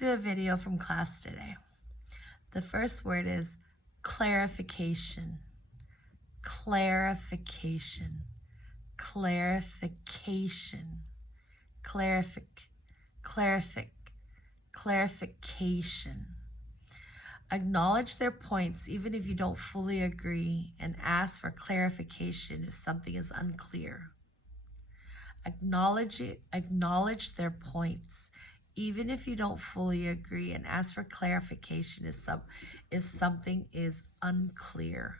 do a video from class today. The first word is clarification. Clarification. Clarification. Clarification. Acknowledge their points even if you don't fully agree, and ask for clarification if something is unclear. Acknowledge their points even if you don't fully agree, and ask for clarification if something is unclear.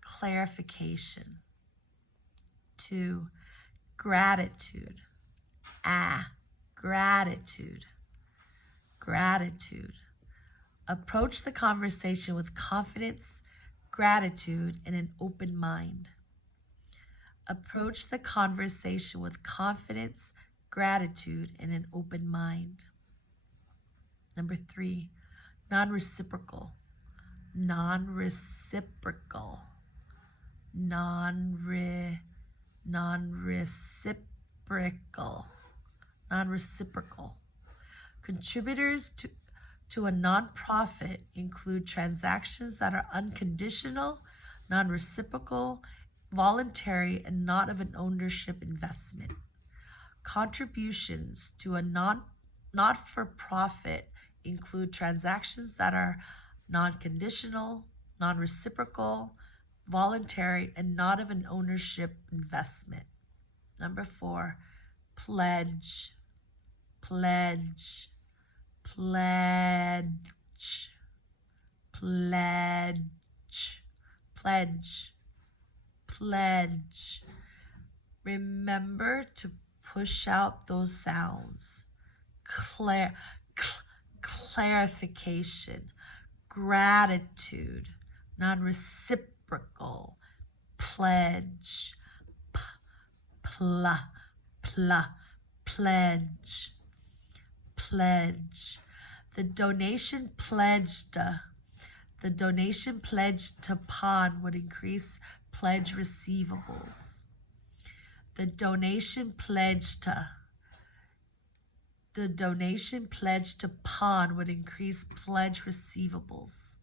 Clarification. 2, gratitude. Gratitude. Gratitude. Approach the conversation with confidence, gratitude, and an open mind. Approach the conversation with confidence, gratitude, and an open mind. Number 3, non-reciprocal. Non-reciprocal. Non-reciprocal. Non-reciprocal. Contributors to a nonprofit include transactions that are unconditional, non-reciprocal, voluntary, and not of an ownership investment. Contributions to a not-for-profit include transactions that are non-conditional, non-reciprocal, voluntary, and not of an ownership investment. Number 4, pledge. Pledge. Pledge. Pledge. Pledge. Pledge. Remember to push out those sounds. Clarification. Gratitude. Non-reciprocal. Pledge. Pledge. Pledge. The donation pledged to pawn would increase pledge receivables. The donation pledged to pawn would increase pledge receivables.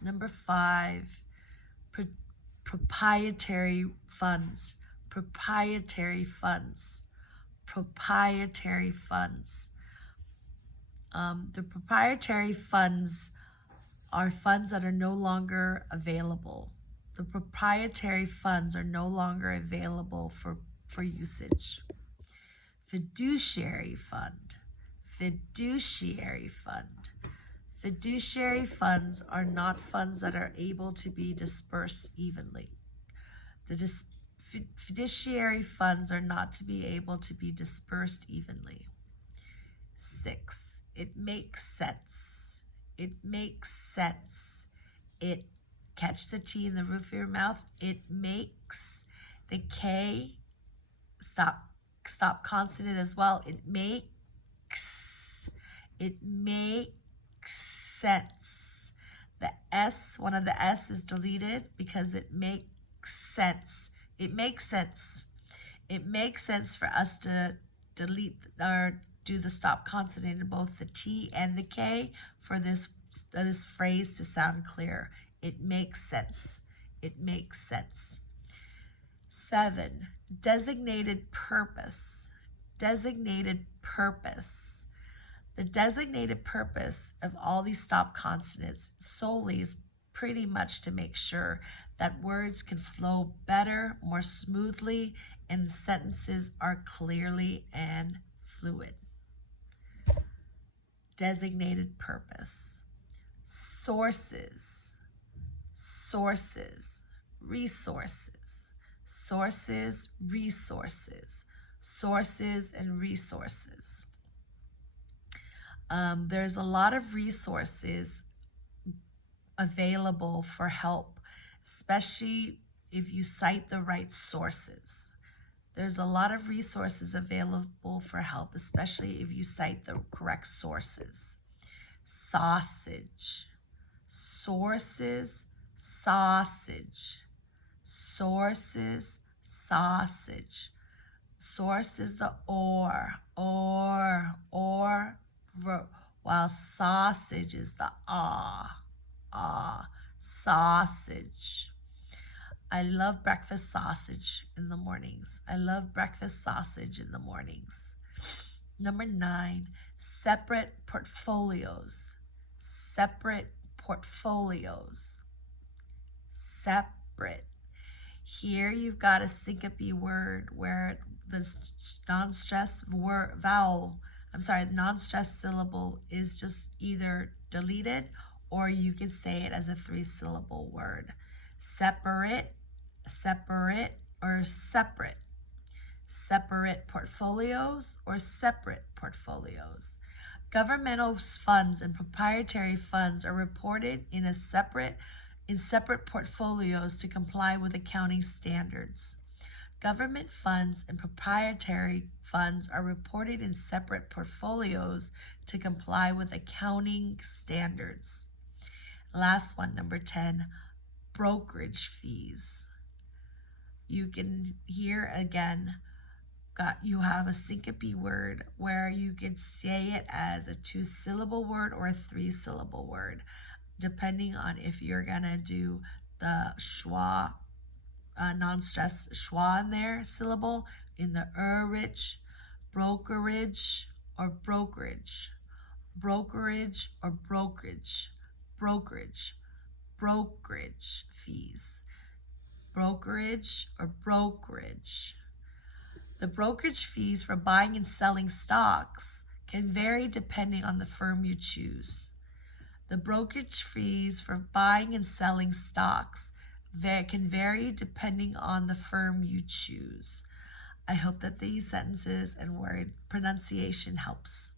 Number 5, proprietary funds. Proprietary funds. Proprietary funds. The proprietary funds are funds that are no longer available. The proprietary funds are no longer available for usage. Fiduciary fund. Fiduciary fund. Fiduciary funds are not funds that are able to be dispersed evenly. Fiduciary funds are not to be able to be dispersed evenly. 6, it makes sense. It makes sense. It, catch the T in the roof of your mouth. It makes the K, stop consonant as well. It makes sense. The S, one of the S is deleted because it makes sense. It makes sense. It makes sense for us to delete or do the stop consonant in both the T and the K for this phrase to sound clear. It makes sense. It makes sense. 7, designated purpose. Designated purpose. The designated purpose of all these stop consonants solely is pretty much to make sure that words can flow better, more smoothly, and sentences are clearly and fluid. Designated purpose. Sources. Sources. Resources. Sources, resources. Sources and resources. There's a lot of resources available for help, especially if you cite the right sources. There's a lot of resources available for help, especially if you cite the correct sources. Sausage. Sources, sausage. Sources, sausage. Source is the or, while sausage is the sausage. I love breakfast sausage in the mornings. I love breakfast sausage in the mornings. Number 9, separate portfolios. Separate portfolios. Separate. Here you've got a syncope word where the non-stressed non-stressed syllable is just either deleted or you can say it as a 3-syllable word. Separate, separate, or separate. Separate portfolios or separate portfolios. Governmental funds and proprietary funds are reported in separate portfolios to comply with accounting standards. Government funds and proprietary funds are reported in separate portfolios to comply with accounting standards. Last one, number 10, brokerage fees. You can hear again, you have a syncope word where you could say it as a 2-syllable word or a 3-syllable word, depending on if you're gonna do the schwa, non-stress schwa in there syllable in the rich, brokerage or brokerage, brokerage or brokerage, brokerage, brokerage fees, brokerage or brokerage. The brokerage fees for buying and selling stocks can vary depending on the firm you choose. The brokerage fees for buying and selling stocks can vary depending on the firm you choose. I hope that these sentences and word pronunciation helps.